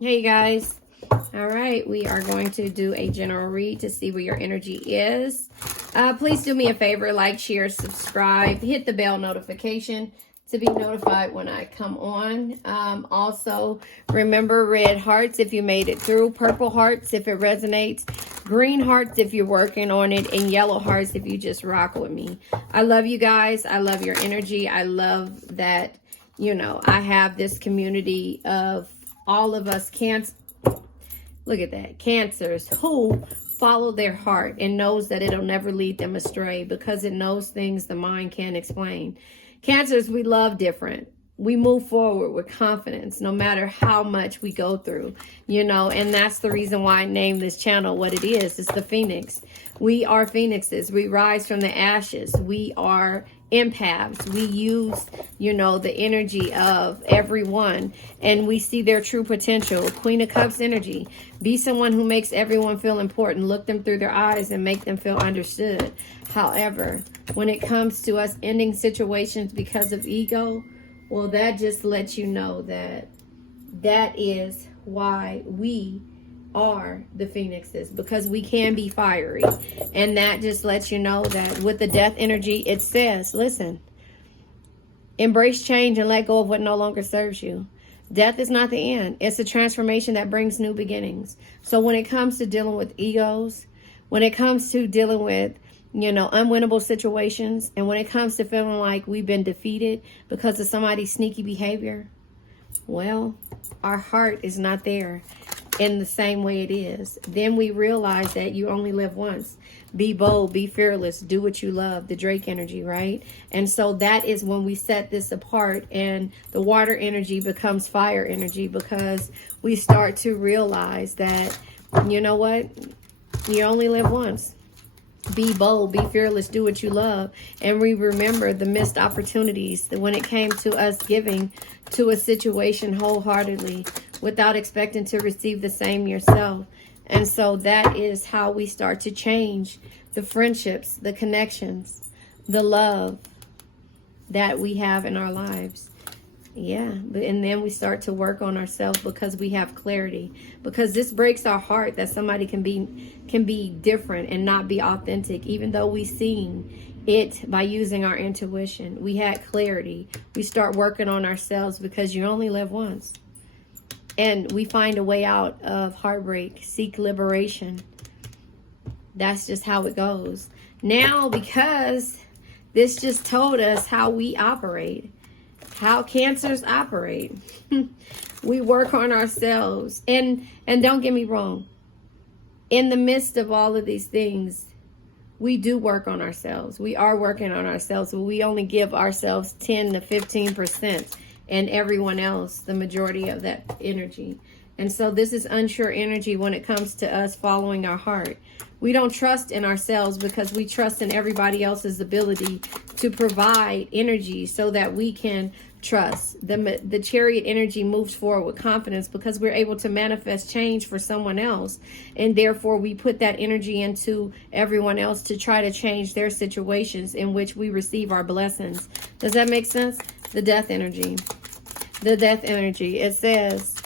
Hey guys. All right, we are going to do a general read to see where your energy is. Please do me a favor, like, share, subscribe, hit the bell notification to be notified when I come on. Also, remember red hearts if you made it through, purple hearts if it resonates, green hearts if you're working on it, and yellow hearts if you just rock with me. I love you guys. I love your energy. I love that, you know, I have this community of all of us look at that, cancers who follow their heart and knows that it'll never lead them astray because it knows things the mind can't explain. Cancers, we love different. We move forward with confidence no matter how much we go through, you know, and that's the reason why I named this channel what it is. It's the Phoenix. We are phoenixes. We rise from the ashes. We are empaths. We use, you know, the energy of everyone and we see their true potential. Queen of Cups energy. Be someone who makes everyone feel important. Look them through their eyes and make them feel understood. However, when it comes to us ending situations because of ego, well, that just lets you know that that is why we are the phoenixes, because we can be fiery. And that just lets you know that with the death energy, it says, listen, embrace change and let go of what no longer serves you. Death is not the end. It's a transformation that brings new beginnings. So when it comes to dealing with egos, when it comes to dealing with, you know, unwinnable situations, and when it comes to feeling like we've been defeated because of somebody's sneaky behavior, well, our heart is not there in the same way it is. Then we realize that you only live once. Be bold, be fearless, do what you love, the Drake energy, right? And so that is when we set this apart and the water energy becomes fire energy, because we start to realize that, you know what, you only live once. Be bold, be fearless, do what you love. And we remember the missed opportunities that when it came to us giving to a situation wholeheartedly without expecting to receive the same yourself. And so that is how we start to change the friendships, the connections, the love that we have in our lives. Yeah, and then we start to work on ourselves because we have clarity. Because this breaks our heart that somebody can be different and not be authentic, even though we seen it by using our intuition. We had clarity. We start working on ourselves because you only live once. And we find a way out of heartbreak, seek liberation. That's just how it goes. Now, because this just told us how we operate, how cancers operate. We work on ourselves. And don't get me wrong, in the midst of all of these things, we do work on ourselves. We are working on ourselves, but we only give ourselves 10 to 15%, and everyone else the majority of that energy. And so this is unsure energy when it comes to us following our heart. We don't trust in ourselves because we trust in everybody else's ability to provide energy so that we can trust. The Chariot energy moves forward with confidence because we're able to manifest change for someone else. And therefore we put that energy into everyone else to try to change their situations in which we receive our blessings. Does that make sense? The death energy. The death energy. It says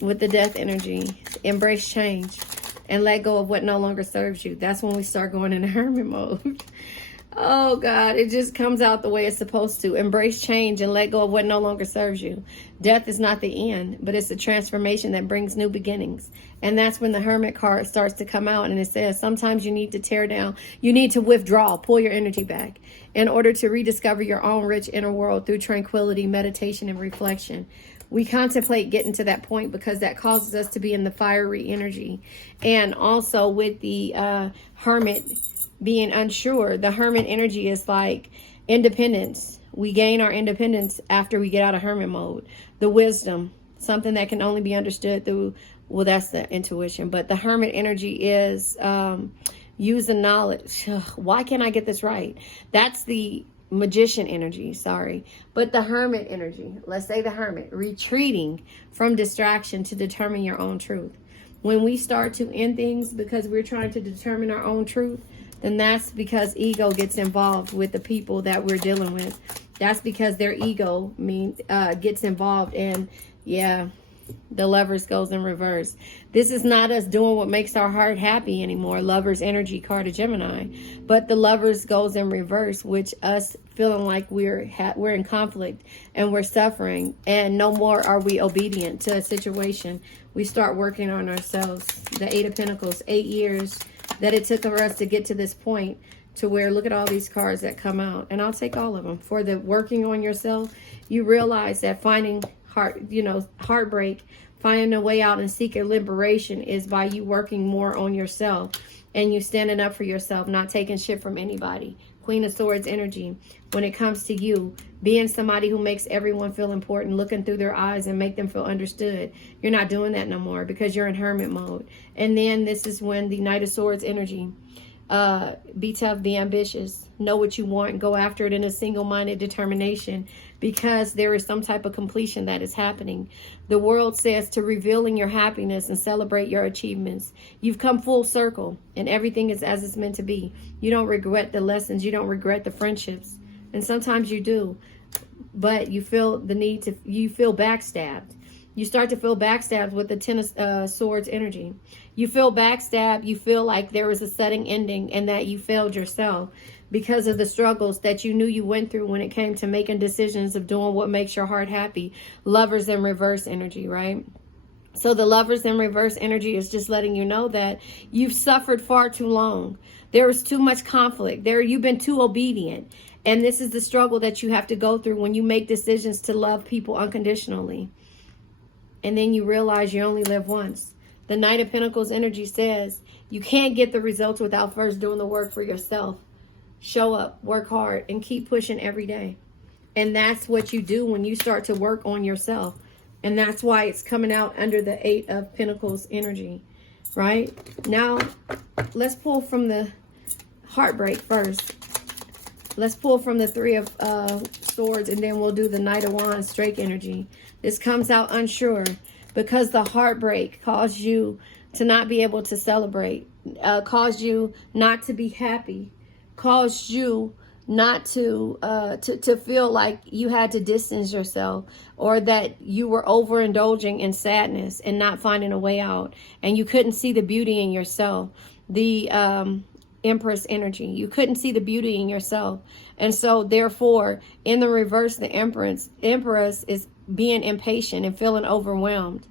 with the death energy, embrace change and let go of what no longer serves you. That's when we start going into hermit mode. Oh God, it just comes out the way it's supposed to. Embrace change and let go of what no longer serves you. Death is not the end, but it's a transformation that brings new beginnings. And that's when the hermit card starts to come out, and it says sometimes you need to tear down, you need to withdraw, pull your energy back in order to rediscover your own rich inner world through tranquility, meditation, and reflection. We contemplate getting to that point because that causes us to be in the fiery energy. And also with the hermit being unsure, the hermit energy is like independence. We gain our independence after we get out of hermit mode. The wisdom, something that can only be understood through, well, that's the intuition. But the hermit energy is using knowledge. Why can't I get this right? That's the magician energy, sorry. But the hermit energy, let's say the hermit, retreating from distraction to determine your own truth. When we start to end things because we're trying to determine our own truth, then that's because ego gets involved with the people that we're dealing with. That's because their ego gets involved. And yeah, The Lovers goes in reverse. This is not us doing what makes our heart happy anymore. Lovers energy card of Gemini. But the Lovers goes in reverse, which us feeling like we're in conflict and we're suffering, and no more are we obedient to a situation. We start working on ourselves. The Eight of Pentacles, 8 years that it took for us to get to this point, to where, look at all these cards that come out, and I'll take all of them. For the working on yourself, you realize that finding heartbreak, finding a way out and seeking liberation is by you working more on yourself and you standing up for yourself, not taking shit from anybody. Queen of Swords energy. When it comes to you, being somebody who makes everyone feel important, looking through their eyes and make them feel understood. You're not doing that no more because you're in hermit mode. And then this is when the Knight of Swords energy. Be tough, be ambitious, know what you want, and go after it in a single-minded determination, because there is some type of completion that is happening. The world says to revealing your happiness and celebrate your achievements. You've come full circle and everything is as it's meant to be. You don't regret the lessons, you don't regret the friendships, and sometimes you do, but you feel the need to, you feel backstabbed. You start to feel backstabbed with the Ten of Swords energy. You feel backstabbed. You feel like there was a sudden ending and that you failed yourself because of the struggles that you knew you went through when it came to making decisions of doing what makes your heart happy. Lovers in reverse energy, right? So the Lovers in reverse energy is just letting you know that you've suffered far too long. There was too much conflict. You've been too obedient. And this is the struggle that you have to go through when you make decisions to love people unconditionally. And then you realize you only live once. The Knight of Pentacles energy says you can't get the results without first doing the work for yourself. Show up, work hard, and keep pushing every day. And that's what you do when you start to work on yourself. And that's why it's coming out under the Eight of Pentacles energy, right? Now, let's pull from the heartbreak first. Let's pull from the Three of Swords, and then we'll do the Knight of Wands Drake energy. This comes out unsure because the heartbreak caused you to not be able to celebrate, caused you not to be happy, caused you not to feel like you had to distance yourself, or that you were overindulging in sadness and not finding a way out, and you couldn't see the beauty in yourself. The Empress energy, you couldn't see the beauty in yourself, and so therefore in the reverse, the Empress is being impatient and feeling overwhelmed,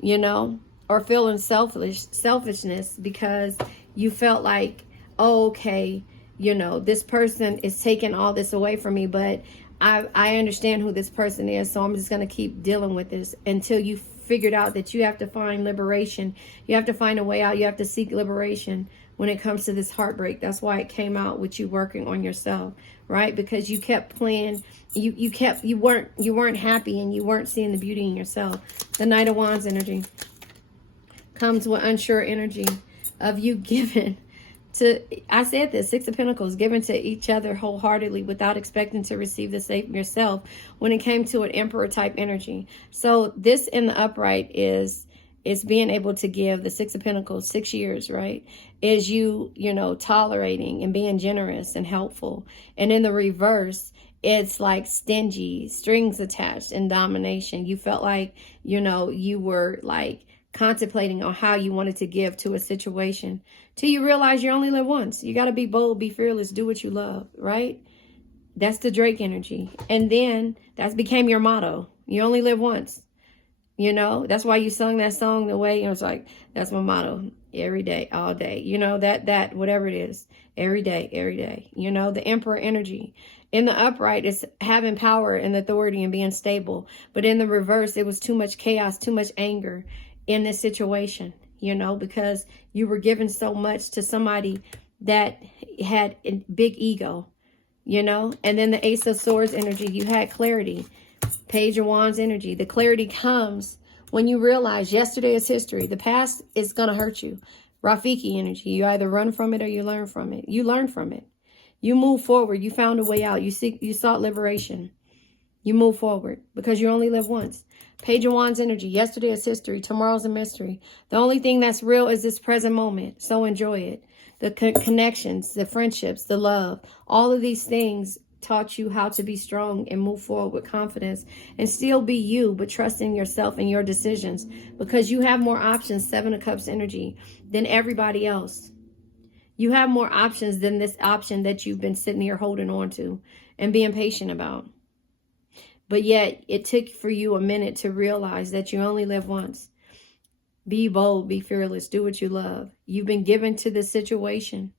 you know, or feeling selfishness because you felt like, oh, okay, you know, this person is taking all this away from me, but I understand who this person is, so I'm just going to keep dealing with this until you figured out that you have to find liberation. You have to find a way out. You have to seek liberation when it comes to this heartbreak. That's why it came out with you working on yourself, right? Because you kept playing, you weren't happy and you weren't seeing the beauty in yourself. The Knight of Wands energy comes with unsure energy of you giving to, I said this, Six of Pentacles, giving to each other wholeheartedly without expecting to receive the same yourself when it came to an Emperor type energy. So this in the upright is being able to give. The Six of Pentacles, 6 years, right? Is you know, tolerating and being generous and helpful. And in the reverse, it's like stingy, strings attached, and domination. You felt like, you know, you were like contemplating on how you wanted to give to a situation till you realize you only live once. You got to be bold, be fearless, do what you love, right? That's the Drake energy. And then that became your motto. You only live once. You know, that's why you sung that song the way, you know, it's like, that's my motto, every day, all day, you know, that, whatever it is, every day, you know. The Emperor energy in the upright is having power and authority and being stable. But in the reverse, it was too much chaos, too much anger in this situation, you know, because you were giving so much to somebody that had a big ego, you know. And then the Ace of Swords energy, you had clarity. Page of Wands energy. The clarity comes when you realize yesterday is history. The past is going to hurt you. Rafiki energy. You either run from it or you learn from it. You learn from it. You move forward. You found a way out. You sought liberation. You move forward because you only live once. Page of Wands energy. Yesterday is history. Tomorrow's a mystery. The only thing that's real is this present moment. So enjoy it. The connections, the friendships, the love, all of these things taught you how to be strong and move forward with confidence and still be you, but trusting yourself and your decisions, because you have more options, Seven of Cups energy, than everybody else. You have more options than this option that you've been sitting here holding on to and being patient about. But yet it took for you a minute to realize that you only live once. Be bold, be fearless, do what you love. You've been given to this situation.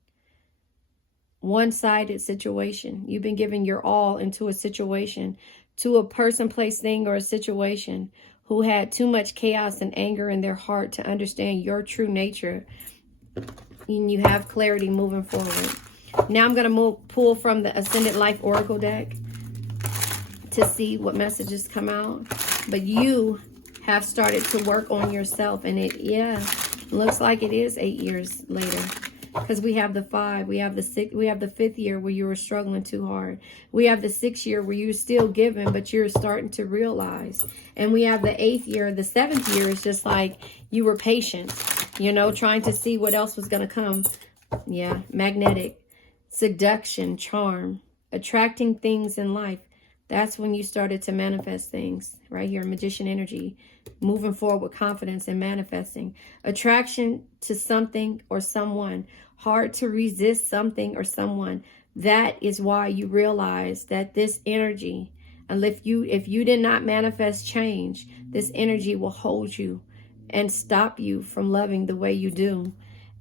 One-sided situation. You've been giving your all into a situation, to a person, place, thing, or a situation who had too much chaos and anger in their heart to understand your true nature. And you have clarity moving forward. Now I'm going to pull from the Ascended Life Oracle deck to see what messages come out. But you have started to work on yourself, and it looks like it is 8 years later, because we have the 5, we have the 6, we have the 5th year where you were struggling too hard, we have the 6th year where you're still giving but you're starting to realize, and we have the 8th year. The 7th year is just like you were patient, you know, trying to see what else was going to come. Magnetic, seduction, charm, attracting things in life. That's when you started to manifest things right here. Magician energy, moving forward with confidence and manifesting. Attraction to something or someone. Hard to resist something or someone. That is why you realize that this energy, and if you did not manifest change, this energy will hold you and stop you from loving the way you do.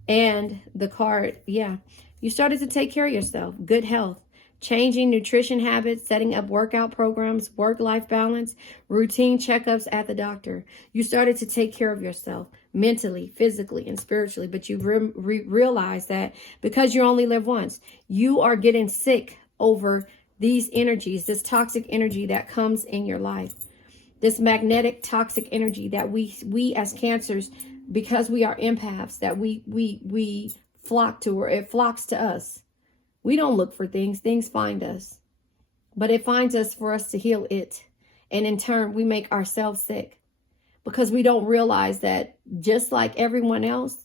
And the card, you started to take care of yourself. Good health. Changing nutrition habits, setting up workout programs, work-life balance, routine checkups at the doctor. You started to take care of yourself mentally, physically, and spiritually. But you realize that because you only live once, you are getting sick over these energies, this toxic energy that comes in your life. This magnetic toxic energy that we as Cancers, because we are empaths, that we flock to, or it flocks to us. We don't look for things. Things find us. But it finds us for us to heal it. And in turn, we make ourselves sick. Because we don't realize that just like everyone else,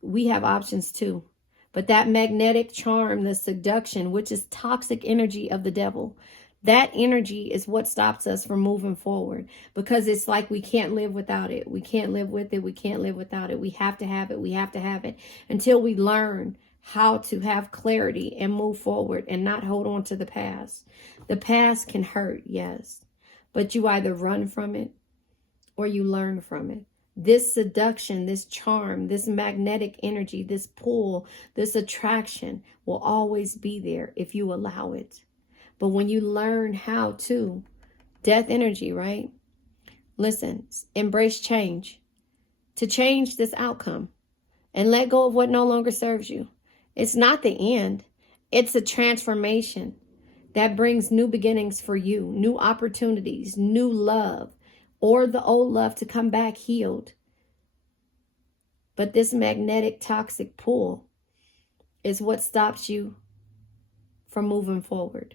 we have options too. But that magnetic charm, the seduction, which is toxic energy of the devil, that energy is what stops us from moving forward. Because it's like we can't live without it. We can't live with it. We can't live without it. We have to have it. We have to have it. Until we learn how to have clarity and move forward and not hold on to the past. The past can hurt, yes, but you either run from it or you learn from it. This seduction, this charm, this magnetic energy, this pull, this attraction will always be there if you allow it. But when you learn how to, death energy, right? Listen, embrace change. To change this outcome and let go of what no longer serves you. It's not the end. It's a transformation that brings new beginnings for you, new opportunities, new love, or the old love to come back healed. But this magnetic toxic pull is what stops you from moving forward.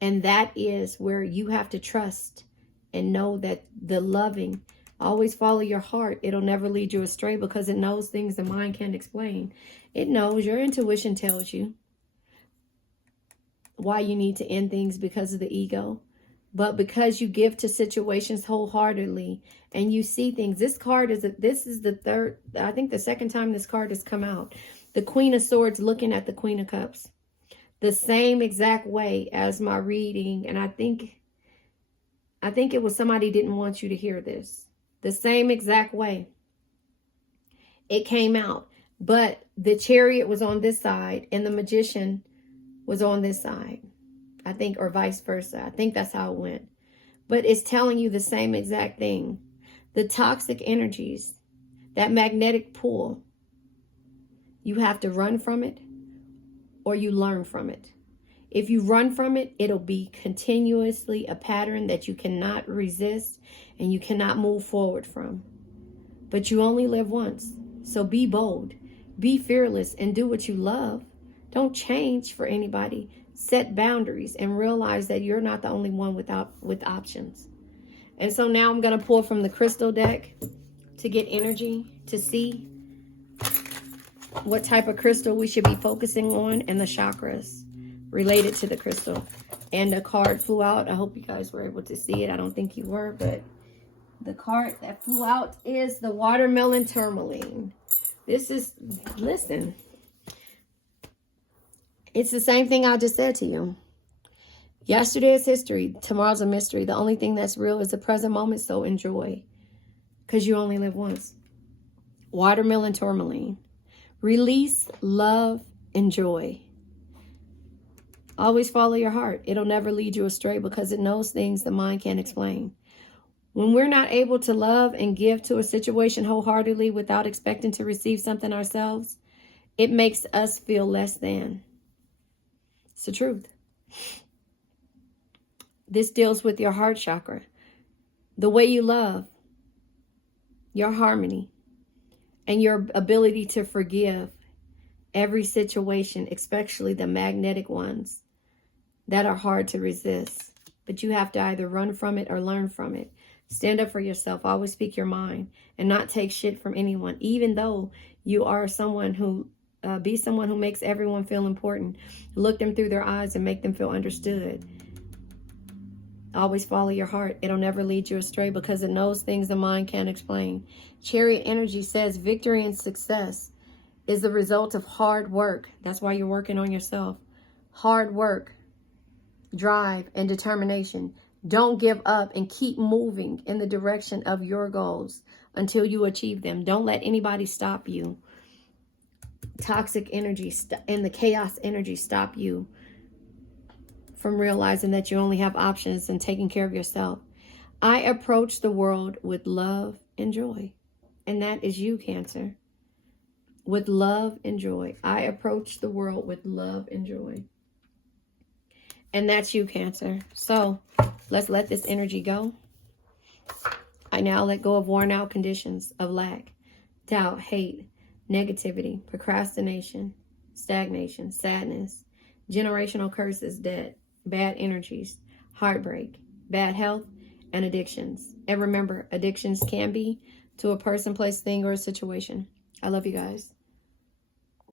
And that is where you have to trust and know that the loving, always follow your heart. It'll never lead you astray because it knows things the mind can't explain. It knows, your intuition tells you why you need to end things because of the ego. But because you give to situations wholeheartedly and you see things, this card is, this is the third, I think the second time this card has come out. The Queen of Swords looking at the Queen of Cups. The same exact way as my reading. And I think it was somebody didn't want you to hear this. The same exact way it came out. But the Chariot was on this side and the Magician was on this side. I think, or vice versa. I think that's how it went. But it's telling you the same exact thing. The toxic energies, that magnetic pull, you have to run from it or you learn from it. If you run from it, it'll be continuously a pattern that you cannot resist and you cannot move forward from. But you only live once. So be bold, be fearless, and do what you love. Don't change for anybody. Set boundaries and realize that you're not the only one with options. And so now I'm going to pull from the crystal deck to get energy to see what type of crystal we should be focusing on, and the chakras. related to the crystal. And the card flew out. I hope you guys were able to see it. I don't think you were, but the card that flew out is the watermelon tourmaline. This is, listen, it's the same thing I just said to you. Yesterday is history. Tomorrow's a mystery. The only thing that's real is the present moment, so enjoy. Because you only live once. Watermelon tourmaline. Release, love, enjoy. Always follow your heart. It'll never lead you astray because it knows things the mind can't explain. When we're not able to love and give to a situation wholeheartedly without expecting to receive something ourselves, it makes us feel less than. It's the truth. This deals with your heart chakra. The way you love, your harmony, and your ability to forgive every situation, especially the magnetic ones that are hard to resist. But you have to either run from it or learn from it. Stand up for yourself. Always speak your mind and not take shit from anyone, even though you are someone who, be someone who makes everyone feel important. Look them through their eyes and make them feel understood. Always follow your heart. It'll never lead you astray because it knows things the mind can't explain. Chariot energy says victory and success is the result of hard work. That's why you're working on yourself. Hard work, drive, and determination. Don't give up and keep moving in the direction of your goals until you achieve them. Don't let anybody stop you. Toxic energy and the chaos energy stop you from realizing that you only have options and taking care of yourself. I approach the world with love and joy. And that is you, Cancer. With love and joy. I approach the world with love and joy. And that's you, Cancer. So let's let this energy go. I now let go of worn out conditions of lack, doubt, hate, negativity, procrastination, stagnation, sadness, generational curses, debt, bad energies, heartbreak, bad health, and addictions. And remember, addictions can be to a person, place, thing, or a situation. I love you guys.